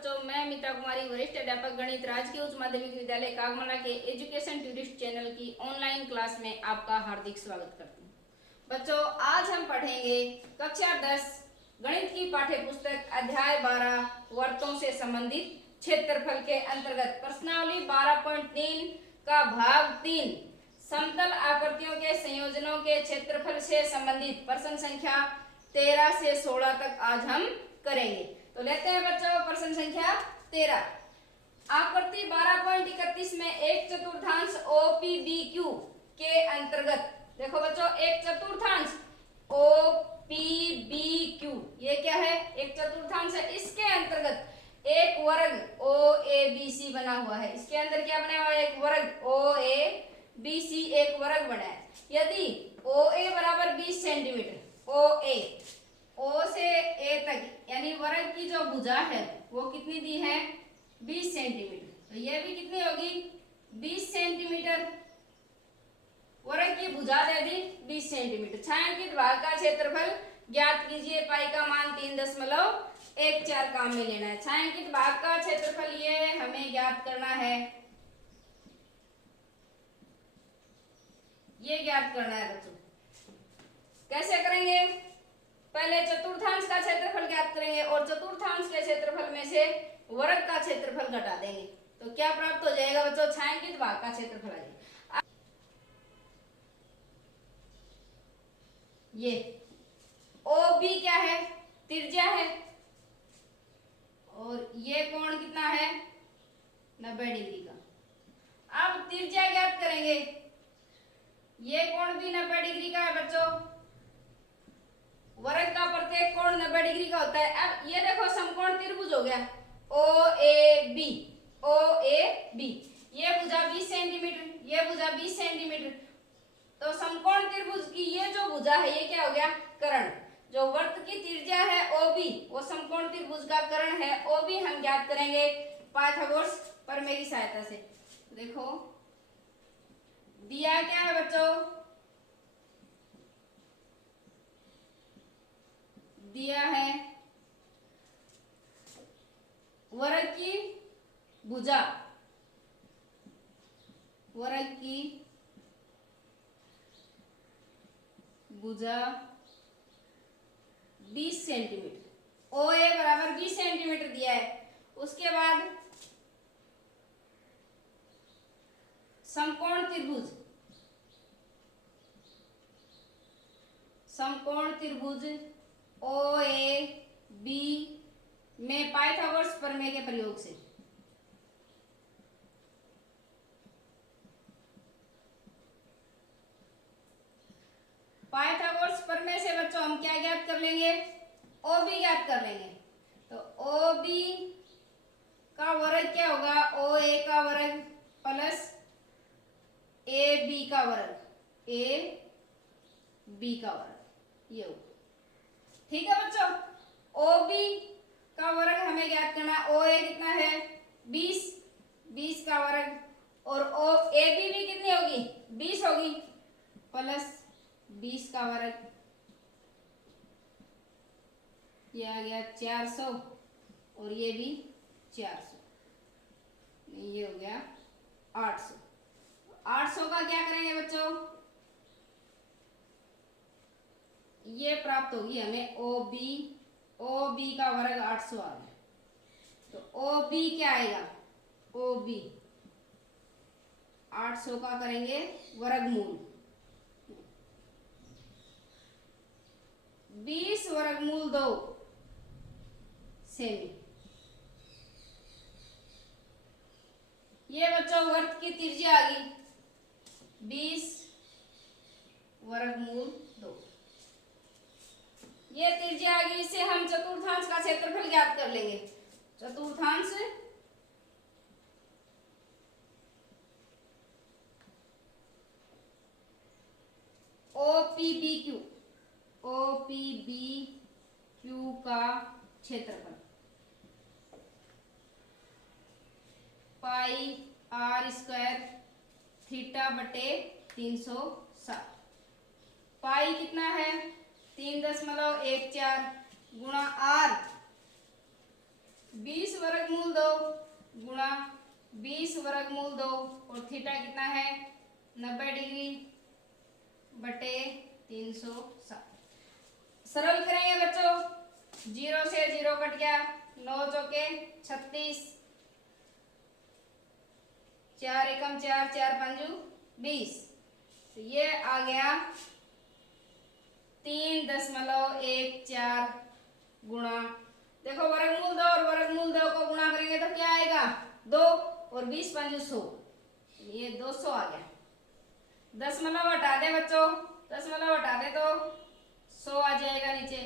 बच्चों, मैं मिता कुमारी, वरिष्ठ अध्यापक गणित, राजकीय उच्च माध्यमिक विद्यालय कागमाला के एजुकेशन टूरिस्ट चैनल की ऑनलाइन क्लास में आपका हार्दिक स्वागत करती हूँ। बच्चों, आज हम पढ़ेंगे कक्षा 10 गणित की पाठ्य पुस्तक अध्याय 12 वर्तों से संबंधित क्षेत्रफल के अंतर्गत प्रश्नावली 12.3 का भाग 3 समतल आकृतियों के संयोजनों के क्षेत्रफल से संबंधित प्रश्न संख्या 13 से 16 तक आज हम करेंगे। तो लेते हैं बच्चों प्रश्न संख्या 13। आकृति 12.31 में एक चतुर्थांश OPBQ के अंतर्गत, देखो बच्चों, एक चतुर्थांश OPBQ ये क्या है? एक चतुर्थांश है। इसके अंतर्गत एक वर्ग OABC बना हुआ है। इसके अंदर क्या बना हुआ है? एक वर्ग OABC एक वर्ग बना है। यदि OA बराबर 20 सेंटीमीटर, O से A तक यानी वर्ग की जो भुजा है वो कितनी दी है? 20 सेंटीमीटर। तो ये भी कितनी होगी? 20 सेंटीमीटर। वर्ग की भुजा दे दी 20 सेंटीमीटर। छायांकित भाग का क्षेत्रफल ज्ञात कीजिए। पाई का मान 3.14 काम में लेना है। छायांकित भाग का क्षेत्रफल ये हमें ज्ञात करना है, ये ज्ञात करना है बच्चों। कैसे करेंगे? पहले चतुर्थांश का क्षेत्रफल ज्ञात करेंगे और चतुर्थांश के क्षेत्रफल में से वर्ग का क्षेत्रफल घटा देंगे। तो क्या प्राप्त हो जाएगा बच्चों? छायांकित भाग का क्षेत्रफल आ जाएगा। ये OB क्या है? त्रिज्या है। और ये कोण कितना है? 90 डिग्री का। अब त्रिज्या ज्ञात करेंगे। ये कोण भी 90 डिग्री का है बच्चों। वर्ग का प्रत्येक कोण 90 डिग्री का होता है। अब ये देखो समकोण त्रिभुज हो गया OAB। ये भुजा 20 सेंटीमीटर, ये भुजा 20 सेंटीमीटर। तो समकोण त्रिभुज की ये जो भुजा है ये क्या हो गया? कर्ण। जो वर्त की त्रिज्या है OB वो समकोण त्रिभुज का कर्ण है। OB हम ज्ञात करेंगे पाइथागोरस प्रमेय की सहायता से। देखो दिया क्या है बच्चों? दिया है वर्ग की भुजा, वर्ग की भुजा 20 सेंटीमीटर। OA बराबर 20 सेंटीमीटर दिया है। उसके बाद समकोण त्रिभुज, समकोण त्रिभुज OAB में पाइथागोरस प्रमेय के प्रयोग से पाइथागोरस प्रमेय से बच्चों हम क्या ज्ञात कर लेंगे? OB ज्ञात कर लेंगे। तो OB का वर्ग क्या होगा? OA का वर्ग प्लस AB का वर्ग, AB का वर्ग, ये होगा। ठीक है बच्चों, OB का वर्ग हमें ज्ञात करना है। OA कितना है? 20 का वर्ग और AB भी कितनी होगी? 20 होगी प्लस 20 का वर्ग, ये आ गया 400 और ये भी 400, ये हो गया 800। 800 का क्या करेंगे बच्चों? ये प्राप्त होगी हमें OB का वर्ग 800 आ गया। तो OB क्या आएगा? OB 800 का करेंगे वर्गमूल, 20 वर्गमूल 2 सेमी। ये बच्चों वर्त की त्रिज्या आ गई 20 वर्गमूल 2। ये त्रिज्या आ गई। इससे हम चतुर्थांश का क्षेत्रफल ज्ञात कर लेंगे। चतुर्थांश OPBQ का क्षेत्रफल पाई r² थीटा बटे 360। पाई कितना है? 3.14 गुणा r 20 वर्गमूल 2 गुणा 20 वर्गमूल 2 और थीटा कितना है 90 डिग्री बटे 360। सरल करेंगे बच्चों, 0 से 0 कट गया, 9 चौके 36, 4 एकम 4, 4 पंजू 20। तो ये आ गया 3.14 गुणा, देखो वर्गमूल 2 और वर्गमूल 2 को गुणा करेंगे तो क्या आएगा 2 और 20 पंजू 100, ये 200 आ गया। दशमलव हटा दे बच्चों, दशमलव हटा दे तो 100 आ जाएगा नीचे,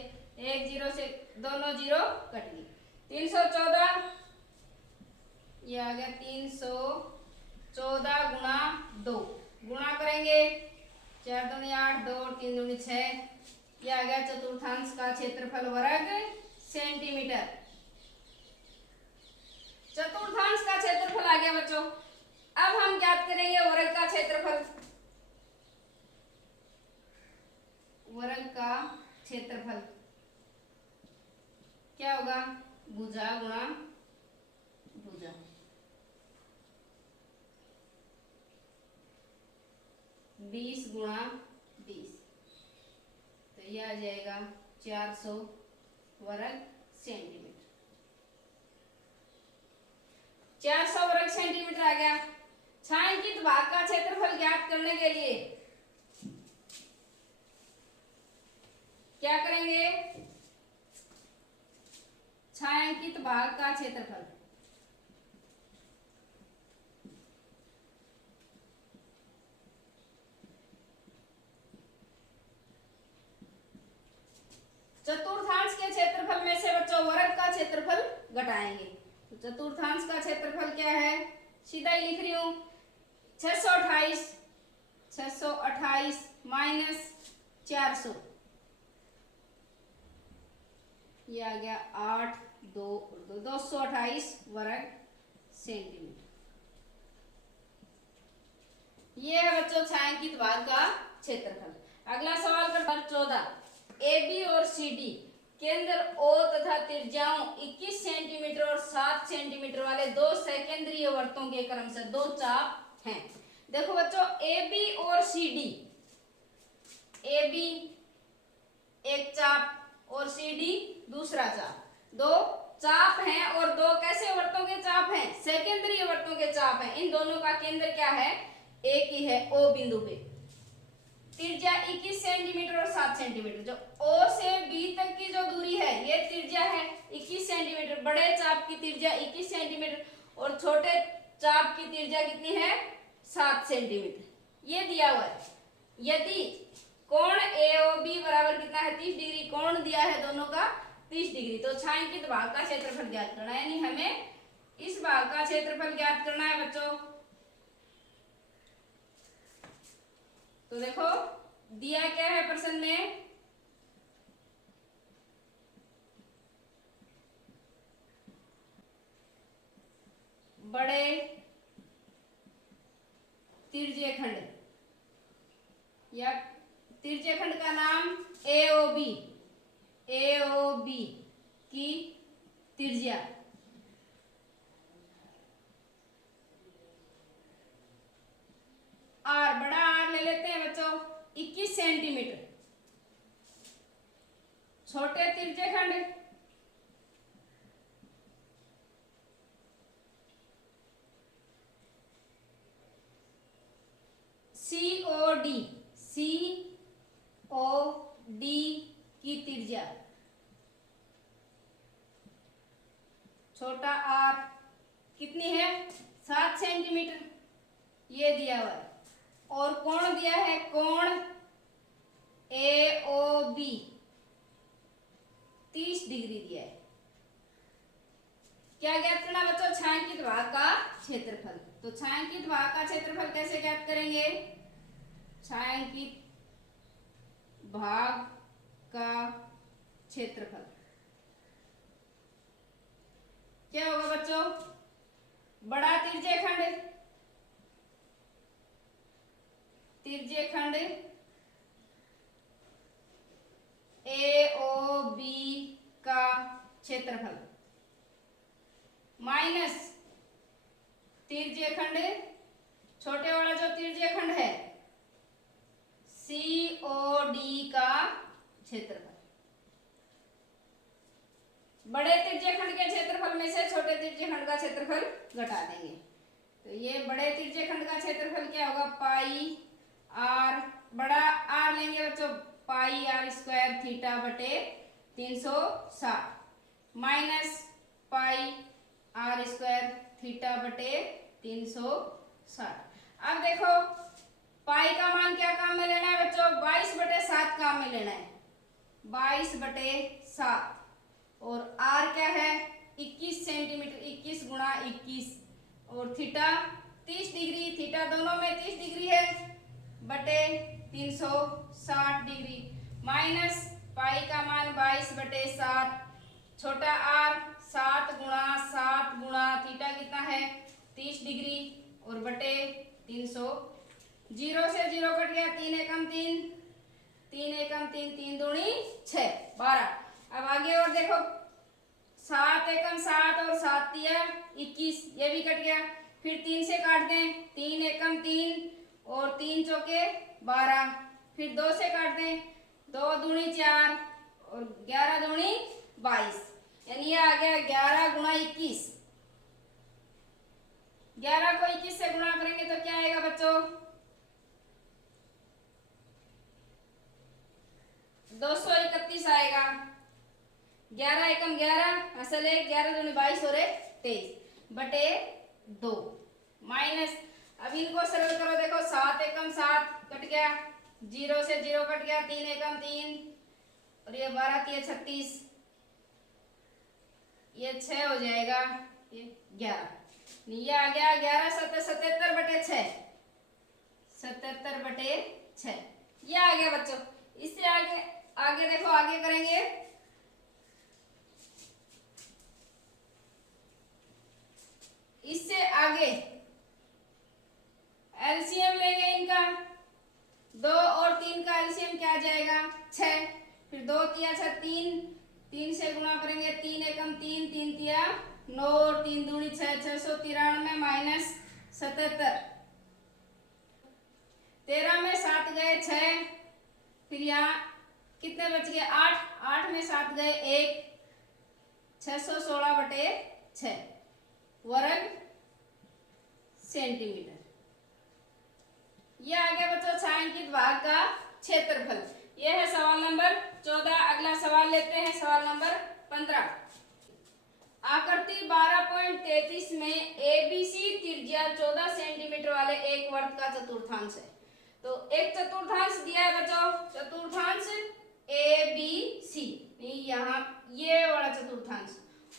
एक जीरो से दोनों जीरो कट गई। 314 ये आ गया 314 गुणा 2, गुणा करेंगे 4 दूनी 8, 2 और 3 दूनी 6, ये आ गया चतुर्थांश का क्षेत्रफल वर्ग सेंटीमीटर। चतुर्थांश का क्षेत्रफल आ गया बच्चों। अब हम ज्ञात करेंगे वर्ग का क्षेत्रफल। वर्ग का क्षेत्रफल क्या होगा, भुजा गुणा भुजा। बीस गुणा 20, तो यह आ जाएगा 400 वर्ग सेंटीमीटर। 400 वर्ग सेंटीमीटर आ गया। छायांकित भाग का क्षेत्रफल ज्ञात करने के लिए क्या करेंगे, छायांकित भाग का क्षेत्रफल। चतुर्थांश के क्षेत्रफल में से बच्चों वर्ग का क्षेत्रफल घटाएंगे। तो चतुर्थांश का क्षेत्रफल क्या है, सीधा ही लिख रही हूं, 628 माइनस 400, ये आ गया 8 2 228 वर्ग सेंटीमीटर। ये है बच्चों छायांकित भाग का क्षेत्रफल। अगला सवाल नंबर 14, AB और CD केंद्र O तथा त्रिज्याओं 21 सेंटीमीटर और 7 सेंटीमीटर वाले दो सेकेंद्रीय वर्तों के क्रमशः दो चाप हैं। देखो बच्चों AB और CD, AB एक चाप और CD दूसरा चाप, दो चाप हैं और दो कैसे वर्तों के चाप हैं, सेकेंद्रीय वर्तों के चाप हैं। इन दोनों का केंद्र क्या है, एक ही है O बिंदु पे। त्रिज्या 21 सेंटीमीटर और 7 सेंटीमीटर, जो O से B तक की जो दूरी है ये त्रिज्या है 21 सेंटीमीटर। बड़े चाप की त्रिज्या 21 सेंटीमीटर और छोटे चाप की त्रिज्या कितनी है 7 सेंटीमीटर, ये दिया हुआ है। यदि कोण AOB बराबर कितना है 30 डिग्री, कोण दिया है दोनों का 30 डिग्री, तो छायांकित भाग का क्षेत्रफल ज्ञात करना है, यानी हमें इस भाग का क्षेत्रफल ज्ञात करना है बच्चों। तो देखो दिया क्या है प्रश्न में, बड़े तिर्यखंड या तिर्यखंड का नाम AOB, AOB की त्रिज्या R, बड़ा R ले लेते हैं बच्चों 21 सेंटीमीटर। छोटे तिर्यखंड COD, COD की त्रिज्या छोटा R कितनी है 7 सेंटीमीटर, ये दिया हुआ है। और कोण दिया है, कोण AOB 30 डिग्री दिया है। क्या ज्ञात करना बच्चों, छायांकित भाग का क्षेत्रफल। तो छायांकित भाग का क्षेत्रफल कैसे ज्ञात करेंगे, छायांकित भाग का क्षेत्रफल क्या होगा बच्चों, बड़ा तिर्यखंड, तिर्यखंड AOB का क्षेत्रफल माइनस तिर्यखंड, छोटे वाला जो तिर्यखंड है COD का क्षेत्रफल। बड़े तिर्यखंड के क्षेत्रफल में से छोटे तिर्यखंड का क्षेत्रफल घटा देंगे। तो ये बड़े तिर्यखंड का क्षेत्रफल क्या होगा, पाई आर, बड़ा आर लेंगे बच्चों, पाई आर स्क्वायर थीटा बटे 360 minus pi r square theta बटे 360। अब देखो पाई का मान क्या काम में लेना है बच्चों, 22/7 काम में लेना है, 22/7। और आर क्या है 21 सेंटीमीटर, 21 गुणा 21, और थीटा 30 डिग्री, थीटा दोनों में 30 डिग्री है, बटे 360 डिग्री, माइनस पाई का मान 22/7, छोटा आर 7 गुणा 7 गुणा थीटा कितना है 30 डिग्री, और बटे 300, 0 से 0 कट गया, 3 एकम 3, 3 एकम 3, 3 दूनी 6, 12। अब आगे और देखो 7 एकम 7 और 7 तिया 21, ये भी कट गया, फिर 3 से काट दें, 3 एकम 3 और 3 चौके 12, फिर 2 से काट दें, 2 दूनी 4 और 11 दूनी 22, यानी ये आ गया 11 गुणा 21। 11 को 21 से गुणा करेंगे तो क्या आएगा बच्चों, 231 आएगा। 11 एकम 11 असल 11 दूनी 22 और 23 बटे 2, माइनस, अब इनको सरल करो, देखो 7 एकम 7 कट गया, 0 से 0 कट गया, 3 एकम 3 और ये 12 3 36, ये 6 हो जाएगा, ये 11, ये आ गया 11 77 बटे 6, 77 बटे 6, ये आ गया बच्चों। इससे आगे आगे देखो, आगे करेंगे, इससे आगे एलसीएम लेंगे इनका, 2 और 3 का एलसीएम क्या आ जाएगा 6, फिर 2 तिया 6 3, 3 से गुणा करेंगे, 3 एकम 3, 3 तिया 9 और 3 दूनी 6, 693 माइनस 77, 13 में 7 गए 6, फिर यहाँ कितने बच गए 8, 8 में 7 गए 1, 616 बटे 6 वर्ग सेंटीमीटर। यह आ गया बच्चों छायांकित भाग का क्षेत्रफल। यह है सवाल नंबर 14। अगला सवाल लेते हैं, सवाल नंबर 15। आकृति 12.33 में एबीसी त्रिज्या 14 सेंटीमीटर वाले एक वर्ग का चतुर्थांश है। तो एक चतुर्थांश दिया है बच्चों, चतुर्थांश एबीसी, यहाँ ये वाला चतुर्थांश,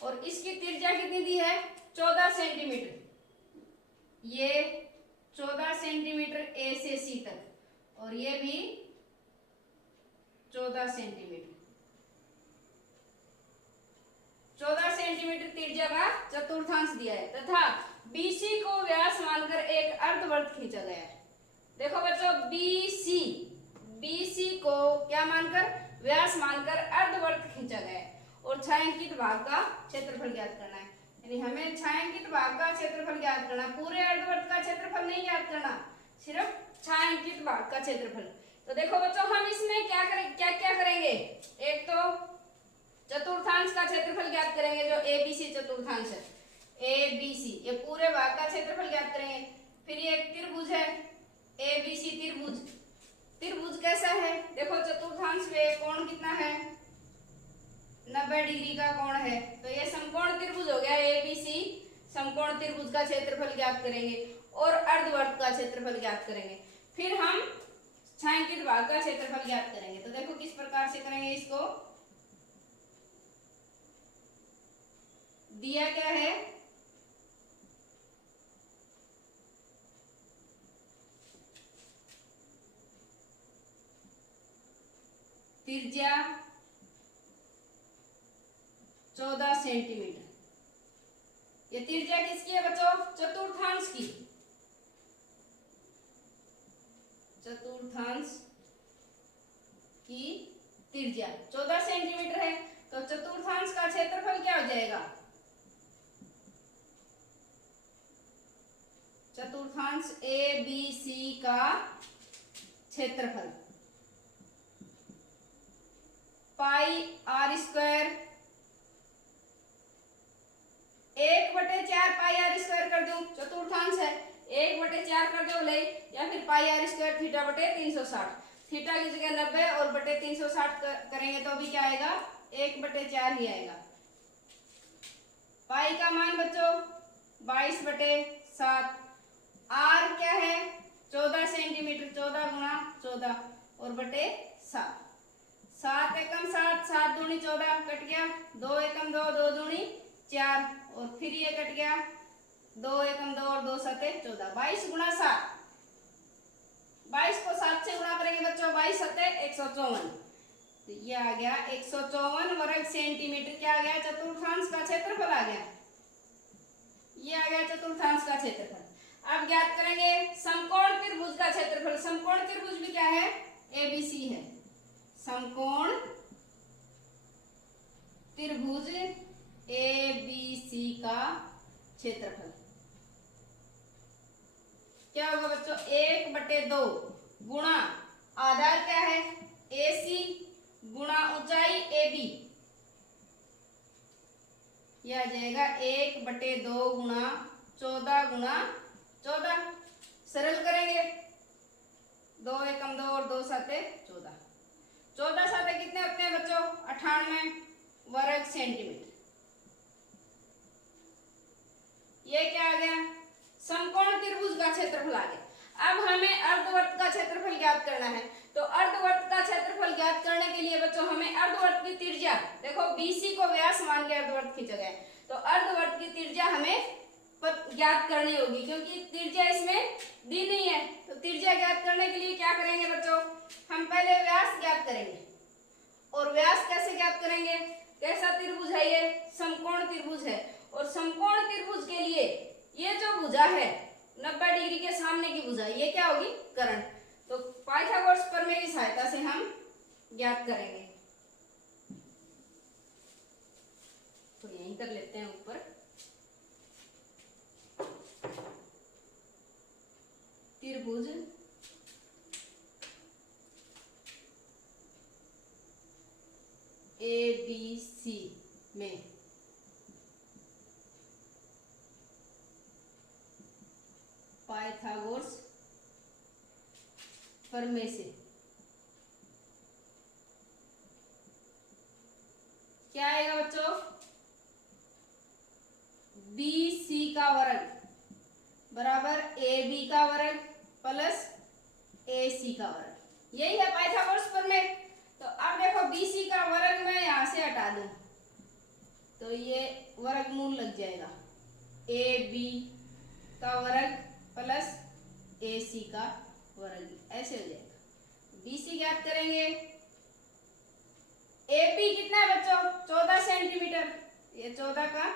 और इसकी त्रिज्या कितनी दी है 14 सेंटीमीटर, ये 14 सेंटीमीटर ए से सी तक, और ये भी 14 सेंटीमीटर, 14 सेंटीमीटर त्रिज्या का चतुर्थांश दिया है, तथा बीसी को व्यास मानकर एक अर्धवृत्त खींचा गया है। देखो बच्चों बीसी, बीसी को क्या मानकर, व्यास मानकर अर्धवृत्त खींचा गया है, और छायांकित भाग का क्षेत्रफल ज्ञात करना है। यानी हमें छायांकित भाग का क्षेत्रफल ज्ञात करना, पूरे अर्धवृत्त का क्षेत्रफल नहीं ज्ञात करना, सिर्फ छायांकित भाग का क्षेत्रफल। तो देखो बच्चों हम इसमें क्या करें, क्या क्या करेंगे, एक तो चतुर्थांश का क्षेत्रफल ज्ञात करेंगे, जो एबीसी चतुर्थांश है, एबीसी, ये पूरे भाग का क्षेत्रफल ज्ञात करेंगे। फिर ये एक त्रिभुज है एबीसी त्रिभुज, त्रिभुज कैसा है, देखो चतुर्थांश में कोण कितना है 90 डिग्री का कोण है, तो ये समकोण त्रिभुज हो गया एबीसी। समकोण त्रिभुज का क्षेत्रफल ज्ञात करेंगे और अर्धवृत्त का क्षेत्रफल ज्ञात करेंगे। फिर हम छायांकित भाग का क्षेत्रफल ज्ञात करेंगे। तो देखो किस प्रकार से करेंगे इसको, दिया क्या है, त्रिज्या 14 सेंटीमीटर, ये त्रिज्या किसकी है बच्चों, चतुर्थांश की, चतुर्थांश की त्रिज्या 14 सेंटीमीटर है, तो चतुर्थांश का क्षेत्रफल क्या हो जाएगा चतुर्थांश ए बी सी का क्षेत्रफल pi r square 1/4 pi r square कर दूं, चतुर्थांश है 1/4 कर दो ले, या फिर पाई आर स्क्वायर थीटा बटे 360, थीटा की जगह 90 और बटे 360 करेंगे तो भी क्या आएगा 1/4 ही आएगा। पाई का मान बच्चों 22/7, आर क्या है 14 सेंटीमीटर, 14 गुणा 14 और बटे 7, 7 एकम 7, 7 दूनी 14 कट गया, 2 एकम 2, 2 दूनी 4 और फिर ये कट गया, 2 एकम 2 और 2 सते 14, 22 गुणा 7, 22 को 7 से गुणा करेंगे बच्चों, 22 सते 154, तो ये आ गया 154 वर्ग सेंटीमीटर, क्या आ गया चतुर्थांश का क्षेत्रफल आ गया, ये आ गया चतुर्थांश का क्षेत्रफल। अब ज्ञात करेंगे समकोण त्रिभुज का क्षेत्रफल, समकोण त्रिभुज भी क्या है एबीसी है, समकोण त्रिभुज एबीसी का क्षेत्रफल क्या होगा बच्चों 1/2 गुणा आधार क्या है AC गुणा ऊंचाई AB, यह आ जाएगा 1/2 गुणा 14 गुणा 14, सरल करेंगे 2 एकम 2 और 2 सते 14, 14 साते कितने होते हैं बच्चों 98 वर्ग सेंटीमीटर, ये क्या आ गया समकोण त्रिभुज का क्षेत्रफल आ गया। अब हमें अर्धवर्त का क्षेत्रफल ज्ञात करना है, तो अर्धवर्त का क्षेत्रफल ज्ञात करने के लिए बच्चों हमें अर्धवर्त की त्रिज्या, देखो BC को व्यास मान के अर्धवर्त खींचा गया है, तो अर्धवर्त की त्रिज्या हमें ज्ञात करनी होगी, क्योंकि त्रिज्या इसमें दी नहीं है, तो त्रिज्या ज्ञात करने के लिए क्या करेंगे बच्चों, हम पहले व्यास ज्ञात करेंगे, और व्यास कैसे ज्ञात करेंगे, कैसा त्रिभुज है ये समकोण त्रिभुज है, और समकोण त्रिभुज के लिए ये जो भुजा है 90 डिग्री के सामने की भुजा, ये क्या होगी कर्ण, तो पाइथागोरस प्रमेय की सहायता से हम ज्ञात करेंगे, तो यहीं कर लेते हैं ऊपर, त्रिभुज ABC में पाइथागोरस प्रमेय से क्या आएगा बच्चों BC का वर्ग बराबर AB का वर्ग प्लस AC का वर्ग, यही है पाइथागोरस प्रमेय। तो अब देखो BC का वर्ग मैं यहां से हटा दूं तो ये वर्गमूल लग जाएगा, AB का वर्ग प्लस AC का वर्ग, ऐसे हो जाएगा। BC ज्ञात करेंगे, AP कितना है बच्चों 14 सेंटीमीटर, ये 14 का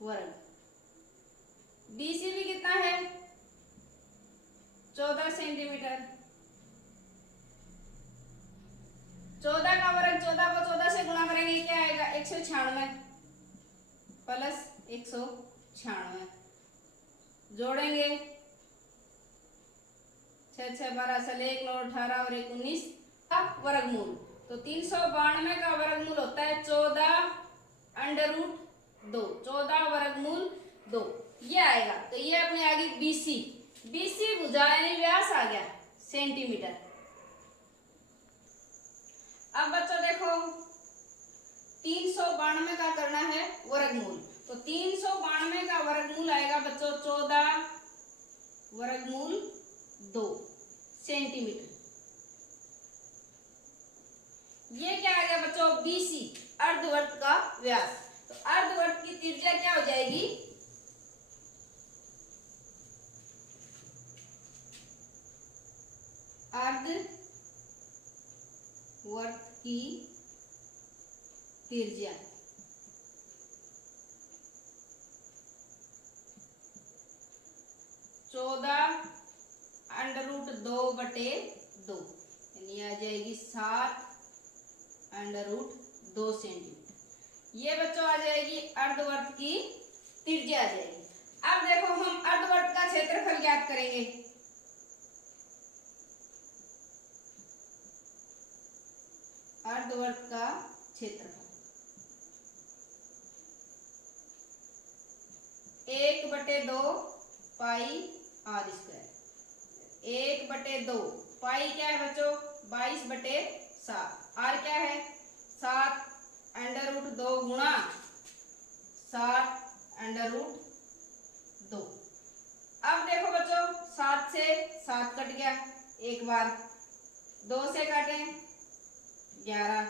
वर्ग, BC भी कितना है 14 सेंटीमीटर, 14 का वर्ग 14 को 14 से गुणा करेंगे क्या आएगा 196 प्लस 196, जोड़ेंगे 6 6 12 साल 1 9 18 और 1 19 का वर्गमूल, तो 392 का वर्गमूल होता है 14√2, 14 वर्गमूल 2, ये आएगा। तो ये अपने आ गई BC भुजा यानी व्यास आ गया सेंटीमीटर। अब बच्चों देखो 392 का करना है वर्गमूल, तो 392 का वर्गमूल आएगा बच्चों 14 वर्गमूल 2 सेंटीमीटर, ये क्या आ गया बच्चों BC अर्धवर्त का व्यास, तो अर्धवर्त की त्रिज्या क्या हो जाएगी अर्धवर्त की त्रिज्या 14√2/2 यानी आ जाएगी 7√2 सेंटीमीटर, ये बच्चों आ जाएगी अर्धवर्त की त्रिज्या आ जाएगी। अब देखो हम अर्धवर्त का क्षेत्रफल ज्ञात करेंगे। अर्धवर्त का क्षेत्रफल 1/2 पाई आर स्क्वायर। 1/2 पाई क्या है बच्चों? 22/7। आर क्या है? 7√2 गुणा 7√2। अब देखो बच्चों 7 से 7 कट गया एक बार, 2 से काटें 11,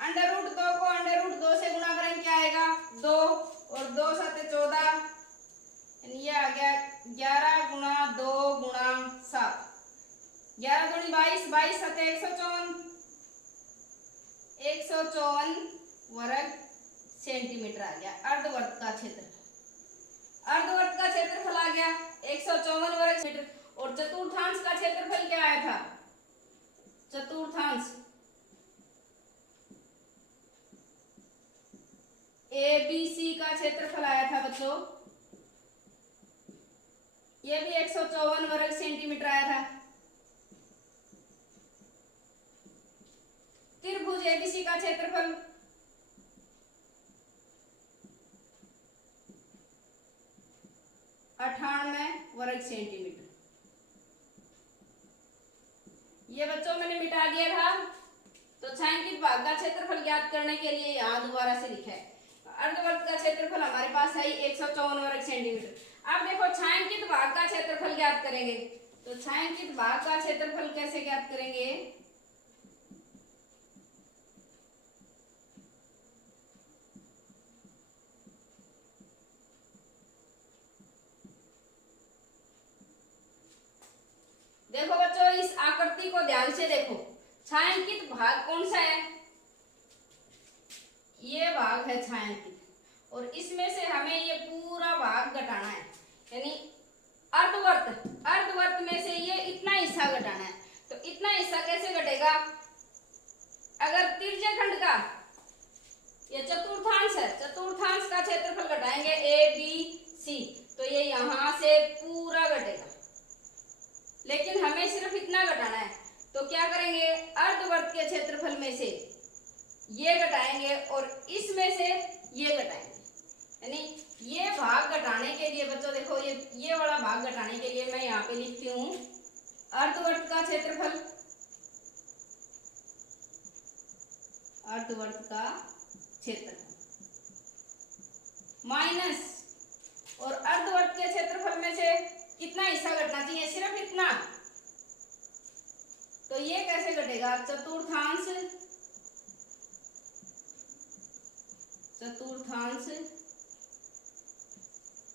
√2 को √2 से गुणा करें क्या आएगा? 2 और 2 7 14, ये आ गया 11 गुणा 2 गुणा 7, 11 दूनी 22, 22 7 154, 154 वर्ग सेंटीमीटर आ गया अर्धवर्त का क्षेत्रफल। अर्धवर्त का क्षेत्रफल आ गया 154 वर्ग मीटर। और चतुर्थांश का क्षेत्रफल क्या आया था? चतुर्थांश ABC का क्षेत्रफल आया था बच्चों, ये भी 154 वर्ग सेंटीमीटर आया था। त्रिभुज ABC का क्षेत्रफल 98 वर्ग सेंटीमीटर। ये बच्चों मैंने मिटा दिया था, तो छायांकित भाग का क्षेत्रफल ज्ञात करने के लिए यहाँ दोबारा से लिखा है। अर्धवर्त का क्षेत्रफल हमारे पास है 154 वर्ग सेंटीमीटर। अब देखो छायांकित भाग का क्षेत्रफल ज्ञात करेंगे, तो छायांकित भाग का क्षेत्रफल कैसे ज्ञात करेंगे? देखो बच्चों इस आकृति को ध्यान से देखो, छायांकित भाग कौन सा है? ये भाग है छायांकित, और इसमें से हमें ये पूरा भाग घटाना है, यानी अर्धवर्त में से ये इतना हिस्सा घटाना है। तो इतना हिस्सा कैसे घटेगा? अगर त्रिज्य खंड का ये चतुर्थांश है, चतुर्थांश का क्षेत्रफल घटाएंगे ABC, तो ये यहां से पूरा घटेगा, लेकिन हमें सिर्फ इतना घटाना है। तो क्या करेंगे? अर्धवर्त के क्षेत्रफल में से ये घटाएंगे और इसमें से ये घटाएंगे, यानी ये भाग घटाने के लिए बच्चों देखो ये वाला भाग घटाने के लिए मैं यहाँ पे लिखती हूँ अर्धवर्त का क्षेत्रफल, अर्धवर्त का क्षेत्रफल माइनस, और अर्धवर्त के क्षेत्रफल में से कितना हिस्सा घटना चाहिए? सिर्फ इतना। तो ये कैसे घटेगा? चतुर्थांश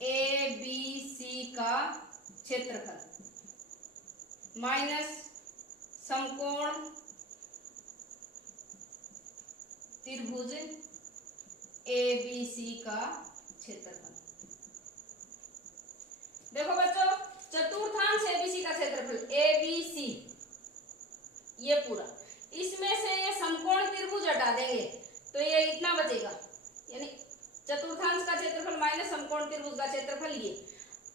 ABC का क्षेत्रफल माइनस समकोण त्रिभुज ABC का क्षेत्रफल। देखो बच्चों चतुर्थांश ABC का क्षेत्रफल ABC ये पूरा, इसमें से ये समकोण त्रिभुज हटा देंगे तो ये इतना बचेगा, यानी चतुर्थांश का क्षेत्रफल माइनस समकोण त्रिभुज का क्षेत्रफल ये।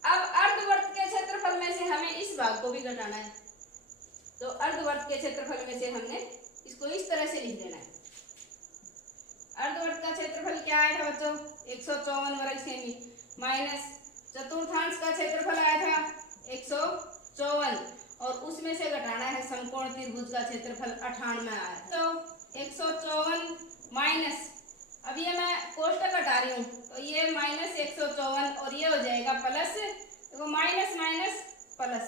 अब अर्धवर्त के क्षेत्रफल में से हमें इस भाग को भी घटाना है, तो अर्धवर्त के क्षेत्रफल में से हमने इसको इस तरह से लिख देना है। अर्धवर्त का क्षेत्रफल क्या आया था बच्चों? 154 वर्ग सेमी माइनस चतुर्थांश का क्षेत्रफल आया था 154, और उसमें से घटाना है समकोण त्रिभुज का क्षेत्रफल 98 आया था। तो 154 माइनस, अब ये मैं कोष्टक हटा रही हूँ, तो ये माइनस 154 और ये हो जाएगा प्लस, देखो माइनस माइनस प्लस।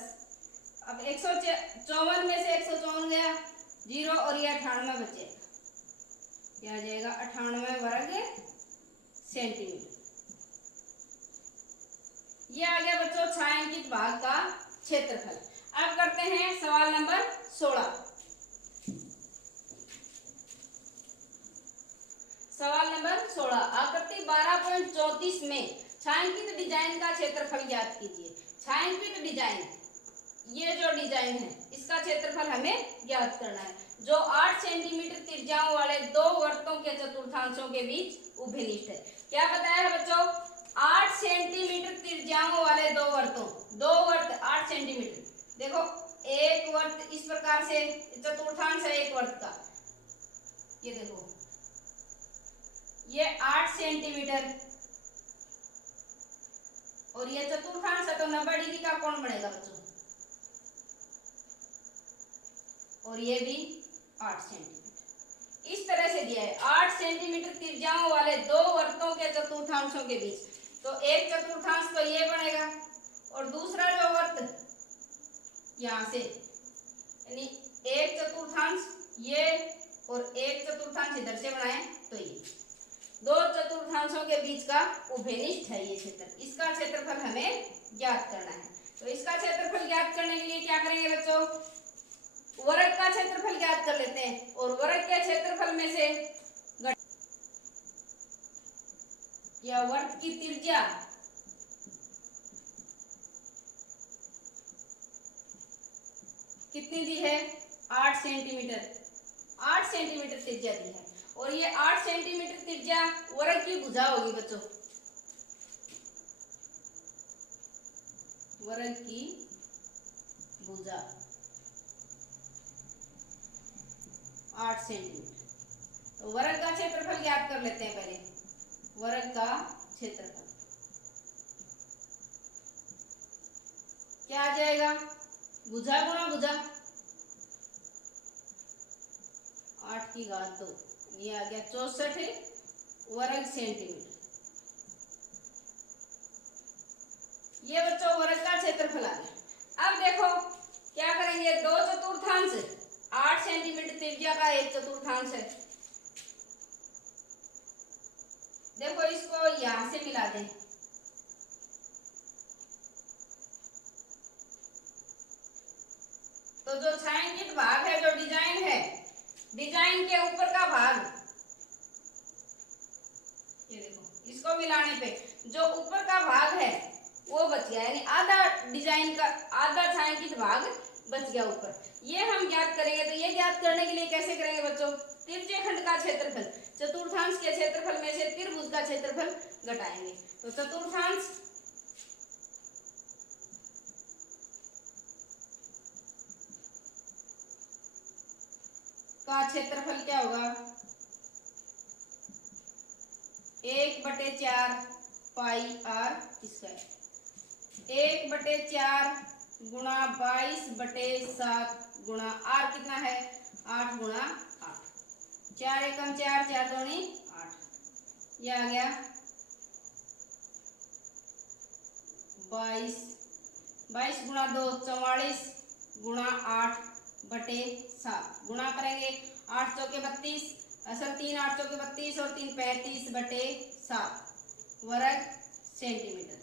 अब 154 में से 154 गया 0 और ये 98 बचेगा, ये आ जाएगा 98 वर्ग सेंटीमीटर। ये आ गया बच्चों छायांकित भाग का क्षेत्रफल। अब करते हैं सवाल नंबर 16। सवाल नंबर 16 आकृति 12.34 में छायांकित डिजाइन का क्षेत्रफल ज्ञात कीजिए। छायांकित डिजाइन, ये जो डिजाइन है इसका क्षेत्रफल हमें ज्ञात करना है, जो 8 सेंटीमीटर त्रिज्याओं वाले दो वर्तों के चतुर्थांशों के बीच उभयनिष्ठ है। क्या बताया है बच्चों? 8 सेंटीमीटर सेंटीमीटर। देखो एक वर्त इस प्रकार से चतुर्थांश है एक वर्त का, ये देखो ये 8 सेंटीमीटर और ये चतुर्थांश है तो 90 डिग्री का कोण बनेगा बच्चों, और ये भी 8 सेंटीमीटर। इस तरह से दिया है 8 सेंटीमीटर त्रिज्याओं वाले दो वर्तों के चतुर्थांशों के बीच, तो एक चतुर्थांश तो ये बनेगा और दूसरा जो वर्त यहां से, यानी एक चतुर्थांश ये और एक चतुर्थांश इधर से बनाए तो ये दो चतुर्थांशों के बीच का उभयनिष्ठ है ये क्षेत्र, इसका क्षेत्रफल हमें ज्ञात करना है। तो इसका क्षेत्रफल ज्ञात करने के लिए क्या करेंगे बच्चों, वर्ग का क्षेत्रफल ज्ञात कर लेते हैं और वर्ग के क्षेत्रफल में से या वर्ग की त्रिज्या कितनी दी है, 8 सेंटीमीटर, 8 सेंटीमीटर त्रिज्या दी है और ये 8 सेंटीमीटर त्रिज्या वर्ग की भुजा होगी बच्चों, वर्ग की भुजा 8 सेंटीमीटर। तो वर्ग का क्षेत्रफल ज्ञात कर लेते हैं पहले, वर्ग का क्षेत्रफल क्या आ जाएगा, भुजा गुणा भुजा 8 की घात 2, ये आ गया 64 वर्ग सेंटीमीटर। ये बच्चों वर्ग का क्षेत्रफल आ गया। अब देखो क्या करेंगे, दो चतुर्थांश 8 सेंटीमीटर त्रिज्या का एक चतुर्थांश है, देखो इसको यहां से मिला दें, तो जो छायांकित भाग है, जो डिजाइन है, डिजाइन के ऊपर का भाग, ये देखो इसको मिलाने पे जो ऊपर का भाग है वो बच गया, यानी आधा डिजाइन का आधा छायांकित भाग बच गया ऊपर। ये हम ज्ञात करेंगे, तो ये ज्ञात करने के लिए कैसे करेंगे बच्चों, त्रिज्य खंड का क्षेत्रफल, चतुर्थांश के क्षेत्रफल में से त्रिभुज का क्षेत्रफल घटाएंगे। तो चतुर्थांश का क्षेत्रफल क्या होगा, 1/4 पाई आर स्क्वायर, 1/4 गुणा 22/7 गुणा आर कितना है, 8 गुणा 8, 4 एकम 4, 4 दूनी 8, ये आ गया 22 गुणा 2 44 गुणा 8/7 गुणा करेंगे 8 चौके 32, असल 3 8 चौके 32 और 3 35/7 वर्ग सेंटीमीटर।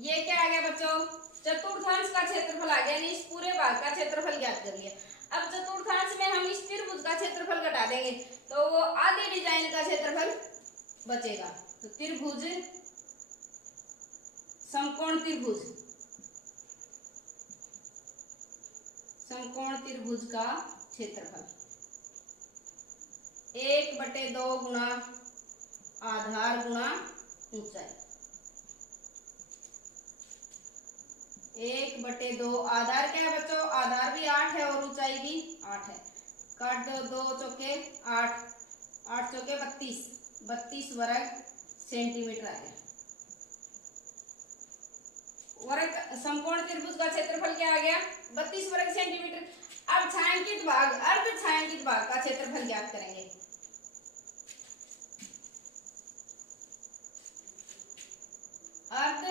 ये क्या आ गया बच्चों, चतुर्थांश का क्षेत्रफल आ गया, यानी इस पूरे भाग का क्षेत्रफल ज्ञात कर लिया। अब चतुर्थांश में हम इस त्रिभुज का क्षेत्रफल घटा देंगे तो वो आधी डिजाइन का क्षेत्रफल बचेगा। तो त्रिभुज, समकोण त्रिभुज, समकोण त्रिभुज का क्षेत्रफल 1/2 गुणा आधार गुणा ऊंचाई, 1/2 आधार क्या है बच्चों, आधार भी 8 है और ऊंचाई भी 8 है, काट दो 2 चौके 8, 8 चौके 32, 32 वर्ग सेंटीमीटर आ गया। वर्ग समकोण त्रिभुज का क्षेत्रफल क्या आ गया, 32 वर्ग सेंटीमीटर। अब छायांकित भाग, अर्ध छायांकित भाग का क्षेत्रफल ज्ञात करेंगे। अर्ध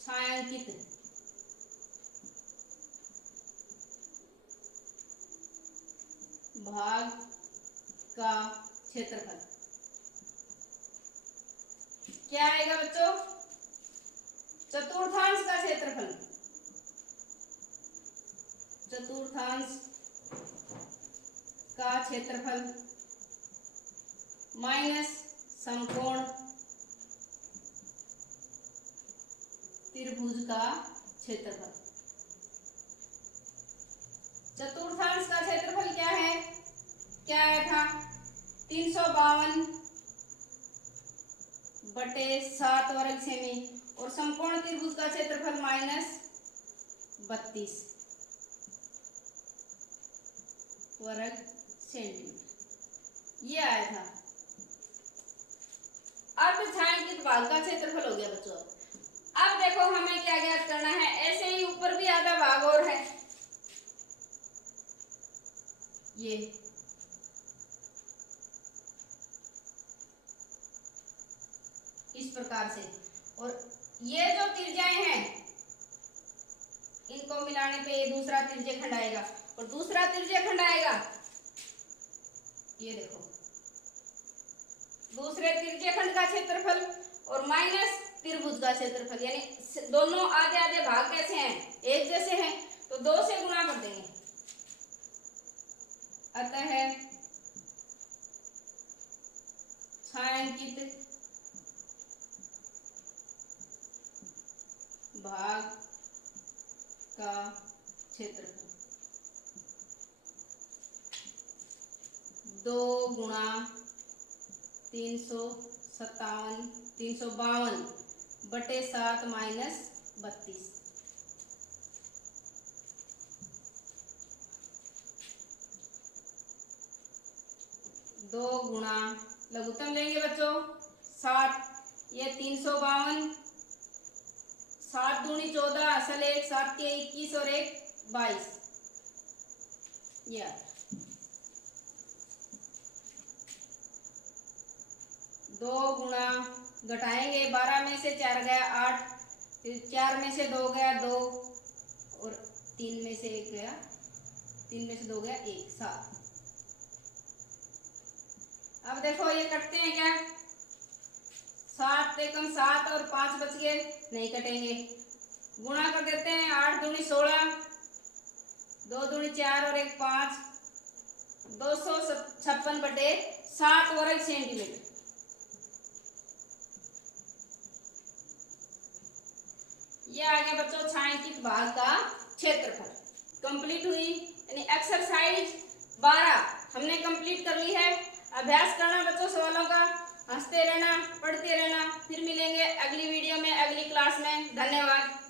छायांकित भाग का क्षेत्रफल क्या आएगा बच्चों, चतुर्थांश का क्षेत्रफल, चतुर्थांश का क्षेत्रफल माइनस समकोण त्रिभुज का क्षेत्रफल। चतुर्थांश का क्षेत्रफल क्या है, क्या आया था, 352 बटे 7 वर्ग सेमी और समकोण त्रिभुज का क्षेत्रफल -32 वर्ग सेंटीमीटर ये आया था। अब छायांकित भाग का क्षेत्रफल हो गया बच्चों। अब देखो हमें क्या ज्ञात करना है, ऐसे ही ऊपर भी आधा भाग और है ये इस प्रकार से, और ये जो त्रिज्याएं हैं इनको मिलाने पे ये दूसरा त्रिज्य खंड आएगा और दूसरा त्रिज्य खंड आएगा ये देखो दूसरे त्रिज्य खंड का क्षेत्रफल और माइनस त्रिभुज का क्षेत्रफल, यानी दोनों आधे आधे भाग कैसे हैं, एक जैसे हैं, तो 2 से गुणा कर देंगे। अतः छायांकित भाग का क्षेत्रफल 2 गुणा 352 बटे 7 माइनस 32। दो गुणा लघुत्तम लेंगे बच्चों 7, ये 352, 7 दूनी 14, असल 1, 7 के 21 और 1 22 यार 2 गुणा घटाएंगे 12 में से 4 गया 8, फिर 4 में से 2 गया 2 और 3 में से 1 गया 3 में से 2 गया 1 7। अब देखो ये कटते हैं क्या, 7 एकम 7 और 5 बच गए, नहीं कटेंगे, गुणा कर देते हैं 8 दूनी 16, 2 दूनी 4 और 1 5, 256 बटे 7 वर्ग सेंटीमीटर। ये आ गया बच्चों छायांकित भाग का क्षेत्रफल। कंप्लीट हुई, यानी एक्सरसाइज 12 हमने कंप्लीट कर ली है। अभ्यास करना बच्चों सवालों का, हंसते रहना, पढ़ते रहना। फिर मिलेंगे अगली वीडियो में, अगली क्लास में। धन्यवाद।